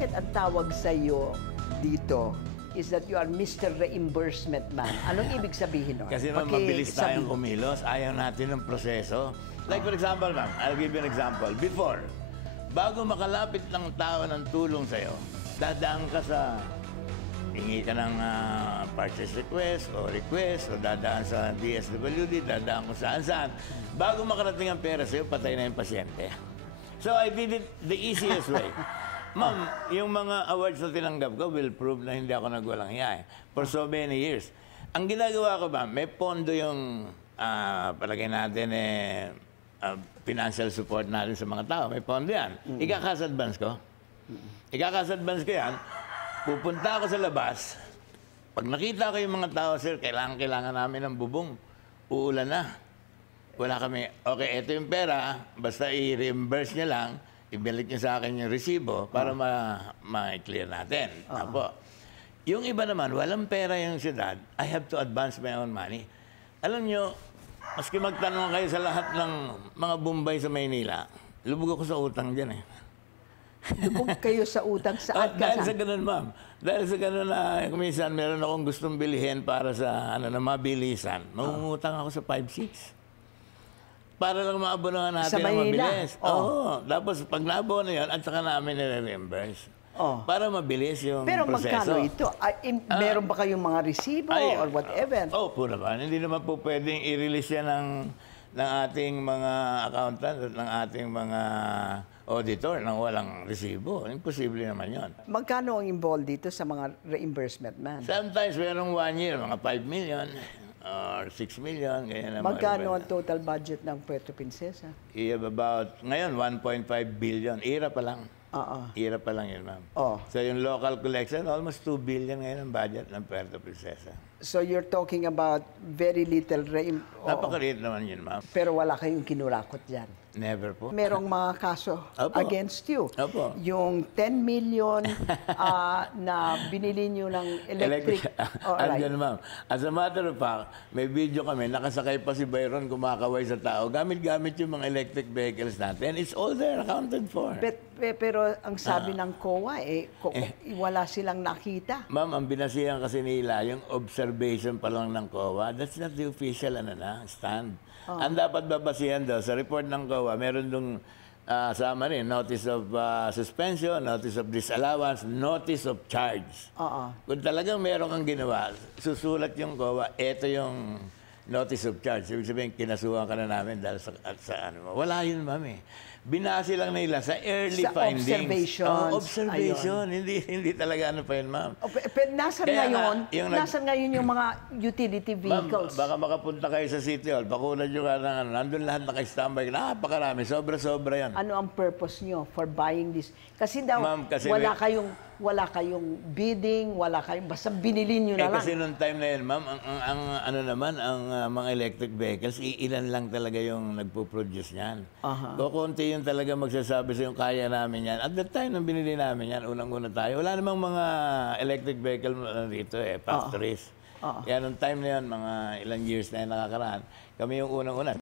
bakit ang tawag sa iyo dito is that you are Mr. Reimbursement Man? Anong ibig sabihin nun? Kasi ma'am, mabilis tayong kumilos. Ayaw natin ng proseso. Like for example, ma'am, I'll give you an example. Before, bago makalapit ng tao ng tulong sa'yo, dadaan ka sa, hingi ka ng purchase request o dadaan sa DSWD, dadaan kung saan-saan. Bago makarating ang pera sa'yo, patay na yung pasyente. So I did it the easiest way. Ma'am, yung mga awards na tinanggap ko will prove na hindi ako nagwalang hiya for so many years. Ang ginagawa ko ba, may pondo yung palagay natin financial support natin sa mga tao. May pondo yan. Ikakas-advance ko. Ikakas-advance ko yan. Pupunta ako sa labas. Pag nakita ko yung mga tao, sir, kailangan namin ng bubong. Uulan na. Wala kami, okay, ito yung pera, basta i-reimburse niya lang, ibalik niya sa akin yung resibo para ma-clear natin. Apo. Yung iba naman, walang pera yung siyudad, I have to advance my own money. Alam nyo, maski magtanong kayo sa lahat ng mga Bombay sa Maynila, lubog ako sa utang dyan eh. Lubog kayo sa utang saan? Dahil sa ganun, ma'am. Dahil sa ganun na, kuminsan, meron akong gustong bilihin para sa na mabilisan. Mangungutang ako sa 5-6. Para lang maabonohan natin sa Manila. Mabilis. Oo. Tapos pag naabono yun, at saka namin nire-reimburse. Para mabilis yung pero proseso. Pero magkano ito? Meron ba kayong mga resibo or whatever? Po naman. Hindi naman po pwedeng i-release yan ng ating mga accountant at ng ating mga auditor nang walang resibo. Imposible naman yon. Magkano ang involved dito sa mga reimbursement man? Sometimes merong 1 year, mga 5 million. Or 6 million, ganyan naman. Magkano ang total budget ng Puerto Princesa? Ngayon, 1.5 billion. Ira pa lang. Ira pa lang yun, ma'am. So yung local collection, almost 2 billion ngayon ang budget ng Puerto Princesa. So you're talking about very little Napakaliit naman yun, ma'am. Pero wala kayong kinurakot dyan? Never po. Merong mga kaso against you. Opo. Yung 10 million na binili nyo ng electric. Andyan, ma'am. As a matter of fact, may video kami, nakasakay pa si Byron kumakaway sa tao. Gamit-gamit yung mga electric vehicles natin. It's all there, accounted for. Pero ang sabi ng COA, wala silang nakita. Ma'am, ang binasihan kasi nila, yung observation pa lang ng COA, that's not the official stand. Ang dapat babasihan daw, sa report ng COA, meron dong sama rin, notice of suspension, notice of disallowance, notice of charge. Kung talagang meron kang ginawa, susulat yung COA, ito yung notice of charge. Ibig sabihin, kinasuhan ka na namin dahil sa ano mo. Wala yun, ma'am eh. Binasi lang nila sa early findings. Observation. Hindi talaga ano pa yun, ma'am. Pero nasan ngayon yung mga utility vehicles? Ma'am, baka makapunta kayo sa City Hall, pakunad nyo ka ng nandun lahat naka-standby. Napakarami, sobra-sobra yan. Ano ang purpose nyo for buying this? Kasi daw, wala kayong bidding, basta binili nyo na lang. Kasi noong time na yun, ma'am, ang mga electric vehicles, ilan lang talaga yung nagpo-produce niyan. Kukunti yung talaga magsasabi sa yung kaya namin yan. At that time, nang binili namin yan, unang-una tayo, wala namang mga electric vehicle dito factories. Kaya noong time na yun, mga ilang years na yun nakakaraan, kami yung unang-una.